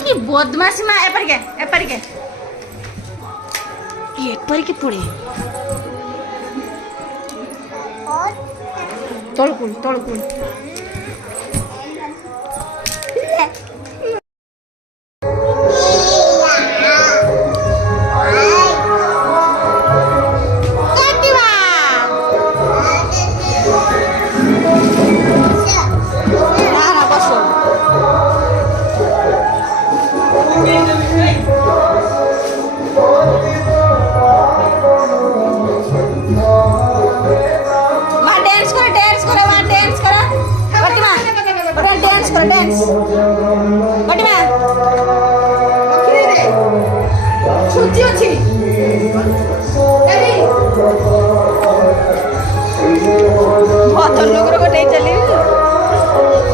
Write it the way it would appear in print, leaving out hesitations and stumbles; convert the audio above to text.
কি বদমাসি মা এপারিকে এপারিকে এপারিকে পড়ে তলকুল তলকুল डांस बड़ी मां अखिरे रे छुची अछि एली बहुत लोग रो नहीं चली